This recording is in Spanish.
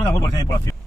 una población de población.